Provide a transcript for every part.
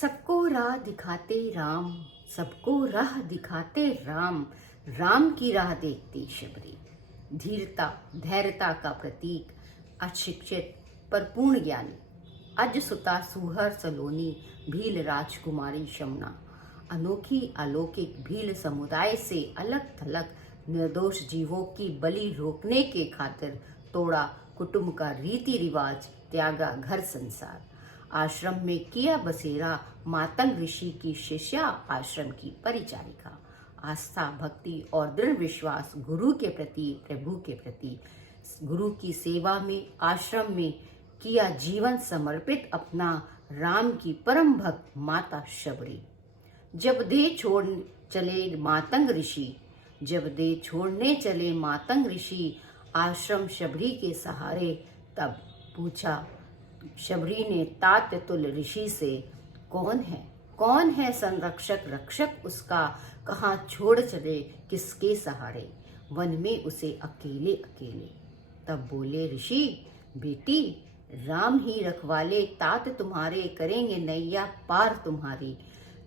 सबको राह दिखाते राम, सबको राह दिखाते राम, राम की राह देखती शबरी। धीरता धैर्यता का प्रतीक, अशिक्षित पर पूर्ण ज्ञानी, अज सुता सुहर सलोनी, भील राजकुमारी शमना। अनोखी अलौकिक भील समुदाय से अलग थलग निर्दोष जीवों की बलि रोकने के खातिर तोड़ा कुटुंब का रीति रिवाज, त्यागा घर संसार। आश्रम में किया बसेरा मातंग ऋषि की शिष्या, आश्रम की परिचारिका। आस्था भक्ति और दृढ़ विश्वास गुरु के प्रति, प्रभु के प्रति। गुरु की सेवा में आश्रम में किया जीवन समर्पित अपना, राम की परम भक्त माता शबरी। जब दे छोड़ चले मातंग ऋषि, जब दे छोड़ने चले मातंग ऋषि, आश्रम शबरी के सहारे। तब पूछा शबरी ने तात तुल ऋषि से, कौन है संरक्षक रक्षक उसका, कहाँ छोड़ चले किसके सहारे, वन में उसे अकेले अकेले। तब बोले ऋषि, बेटी राम ही रखवाले, तात तुम्हारे करेंगे नैया पार तुम्हारी।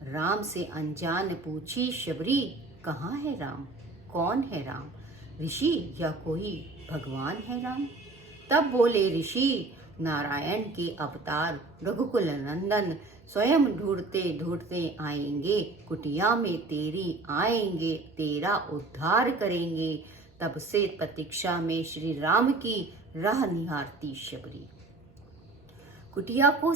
राम से अनजान पूछी शबरी, कहाँ है राम, कौन है राम, ऋषि या कोई भगवान है राम। तब बोले ऋषि, नारायण के अवतार रघुकुल नंदन, स्वयं ढूंढते ढूंढते आएंगे, कुटिया में तेरी आएंगे, तेरा उद्धार करेंगे। तब से प्रतीक्षा में श्री राम की राह निहारती शबरी। कुटिया को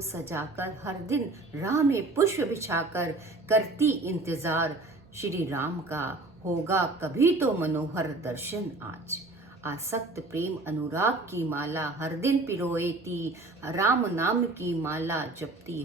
सजाकर हर दिन राह में पुष्प बिछाकर करती इंतजार, श्री राम का होगा कभी तो मनोहर दर्शन आज। आसक्त प्रेम अनुराग की माला हर दिन पिरोएती, राम नाम की माला जपती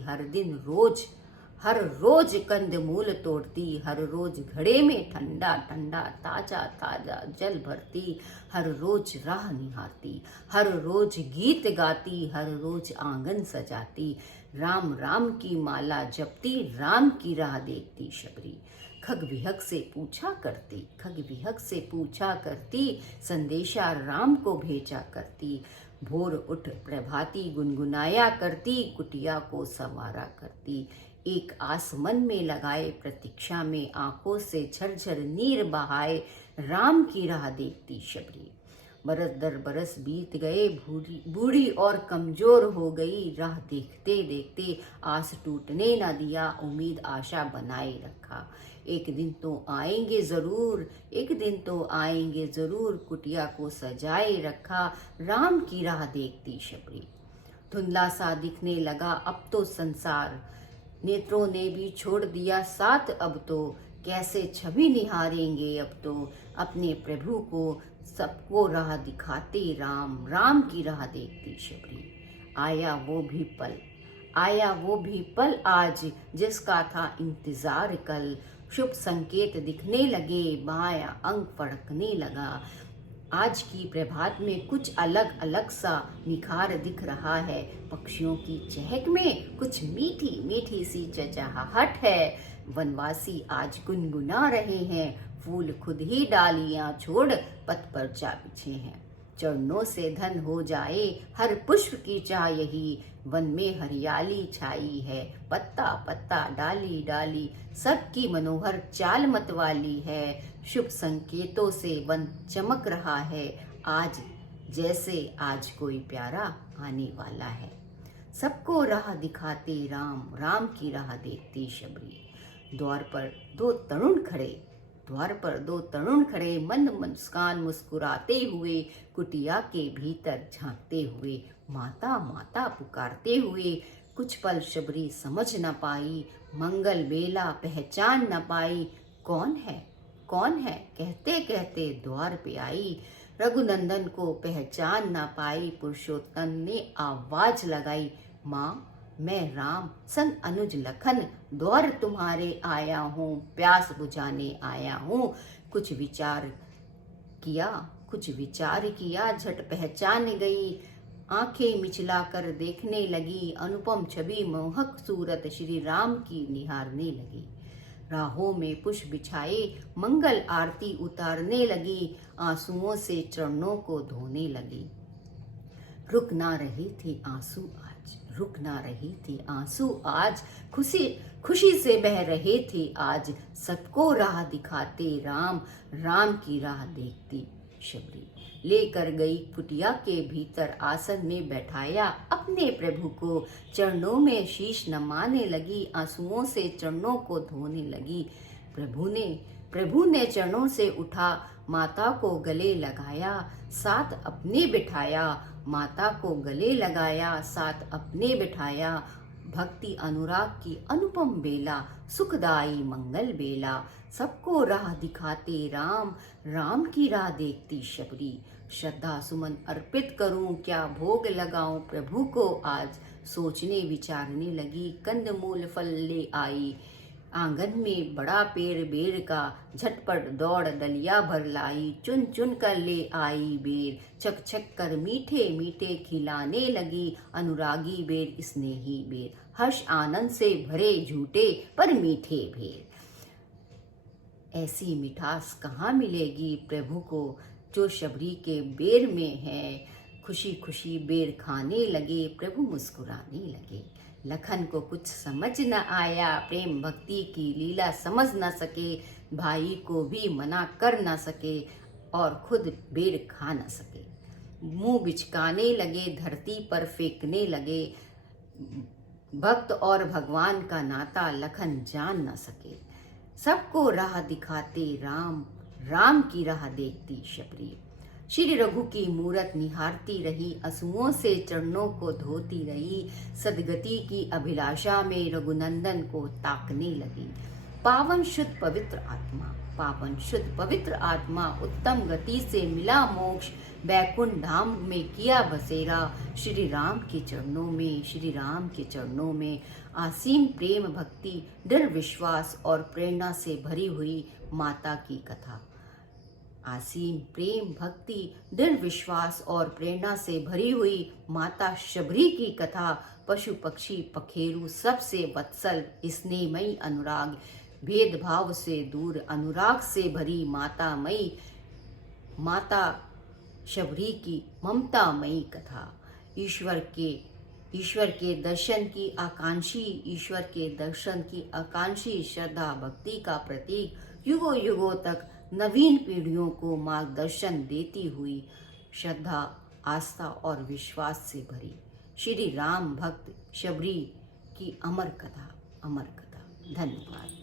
हर रोज कंद मूल तोड़ती, हर रोज घड़े में ठंडा ठंडा ताजा ताजा जल भरती, हर रोज राह निहारती, हर रोज गीत गाती, हर रोज आंगन सजाती, राम राम की माला जपती, राम की राह देखती शबरी। खग विहग से पूछा करती, संदेशा राम को भेजा करती, भोर उठ प्रभाती गुनगुनाया करती, कुटिया को संवारा करती। एक आस मन में लगाए प्रतीक्षा में, आंखों से झरझर नीर बहाए, राम की राह देखती शबरी। बरस दर बरस बीत गए, बूढ़ी और कमजोर हो गई, राह देखते देखते आस टूटने न दिया, उम्मीद आशा बनाए रखा। एक दिन तो आएंगे जरूर, कुटिया को सजाए रखा, राम की राह देखती शबरी। धुंधला सा दिखने लगा अब तो संसार, नेत्रों ने भी छोड़ दिया साथ अब तो, कैसे छवि निहारेंगे अब तो अपने प्रभु को, सबको राह दिखाते राम, राम की राह देखती शबरी। आया वो भी पल आज, जिसका था इंतजार कल, शुभ संकेत दिखने लगे, बायां अंग फड़कने लगा। आज की प्रभात में कुछ अलग अलग सा निखार दिख रहा है, पक्षियों की चहक में कुछ मीठी मीठी सी चहचहाहट है। वनवासी आज गुनगुना रहे हैं, फूल खुद ही डालियां छोड़ पथ पर जा बिछे हैं। चरणों से धन हो जाए हर पुष्प की चाह यही, वन में हरियाली छाई है, पत्ता पत्ता डाली डाली, सबकी मनोहर चाल मतवाली है। शुभ संकेतों से वन चमक रहा है, आज जैसे आज कोई प्यारा आने वाला है। सबको राह दिखाते राम, राम की राह देखती शबरी। द्वार पर दो तरुण खड़े मन मुस्कान मुस्कुराते हुए, कुटिया के भीतर झांकते हुए, माता माता पुकारते हुए। कुछ पल शबरी समझ न पाई, मंगल बेला पहचान न पाई, कौन है कहते कहते द्वार पे आई। रघुनंदन को पहचान न पाई, पुरुषोत्तम ने आवाज लगाई, माँ मैं राम संग अनुज लखन, द्वार तुम्हारे आया हूँ, प्यास बुझाने आया हूँ। कुछ विचार किया झट पहचान गई, आंखें मिचला कर देखने लगी, अनुपम छवि मोहक सूरत श्री राम की निहारने लगी। राहों में पुष्प बिछाए मंगल आरती उतारने लगी, आंसुओं से चरणों को धोने लगी। रुक ना रहे थे आंसू आज, रुक ना रही थी आंसू आज, खुशी खुशी से बह रहे थे आज, सबको राह दिखाते राम, राम की राह देखती शबरी। लेकर गई कुटिया के भीतर आसन में बैठाया, अपने प्रभु को चरणों में शीश नमाने लगी, आंसुओं से चरणों को धोने लगी। प्रभु ने चरणों से उठा, माता को गले लगाया, साथ अपने बिठाया, माता को गले लगाया, साथ अपने बिठाया। भक्ति अनुराग की अनुपम बेला, सुखदाई मंगल बेला, सबको राह दिखाते राम, राम की राह देखती शबरी। श्रद्धा सुमन अर्पित करूं, क्या भोग लगाऊं प्रभु को आज, सोचने विचारने लगी, कंदमूल फल ले आई। आंगन में बड़ा पेड़ बेर का, झटपट दौड़ दलिया भर लाई, चुन चुन कर ले आई बेर, छक छक कर मीठे मीठे खिलाने लगी, अनुरागी बेर स्नेही बेर, हर्ष आनंद से भरे झूठे पर मीठे भेर। ऐसी मिठास कहाँ मिलेगी प्रभु को, जो शबरी के बेर में है। खुशी खुशी बेर खाने लगे, प्रभु मुस्कुराने लगे। लखन को कुछ समझ न आया, प्रेम भक्ति की लीला समझ न सके, भाई को भी मना कर न सके और खुद बेर खा न सके। मुंह बिचकाने लगे, धरती पर फेंकने लगे, भक्त और भगवान का नाता लखन जान न सके। सबको राह दिखाते राम, राम की राह देखती शबरी। श्री रघु की मूरत निहारती रही, आंसुओं से चरणों को धोती रही, सदगति की अभिलाषा में रघुनंदन को ताकने लगी। पावन शुद्ध पवित्र आत्मा, पावन शुद्ध पवित्र आत्मा, उत्तम गति से मिला मोक्ष, बैकुंठ धाम में किया बसेरा। श्री राम के चरणों में, श्री राम के चरणों में असीम प्रेम भक्ति, दृढ़ विश्वास और प्रेरणा से भरी हुई माता की कथा। असीम प्रेम भक्ति, दृढ़ विश्वास और प्रेरणा से भरी हुई माता शबरी की कथा। पशु पक्षी पखेरु सबसे वत्सल, स्नेहमयी अनुराग, भेदभाव से दूर अनुराग से भरी माता मई, माता शबरी की ममतामयी कथा। ईश्वर के दर्शन की आकांक्षी, ईश्वर के दर्शन की आकांक्षी श्रद्धा भक्ति का प्रतीक, युगों युगों तक नवीन पीढ़ियों को मार्गदर्शन देती हुई, श्रद्धा आस्था और विश्वास से भरी श्री राम भक्त शबरी की अमर कथा, अमर कथा। धन्यवाद।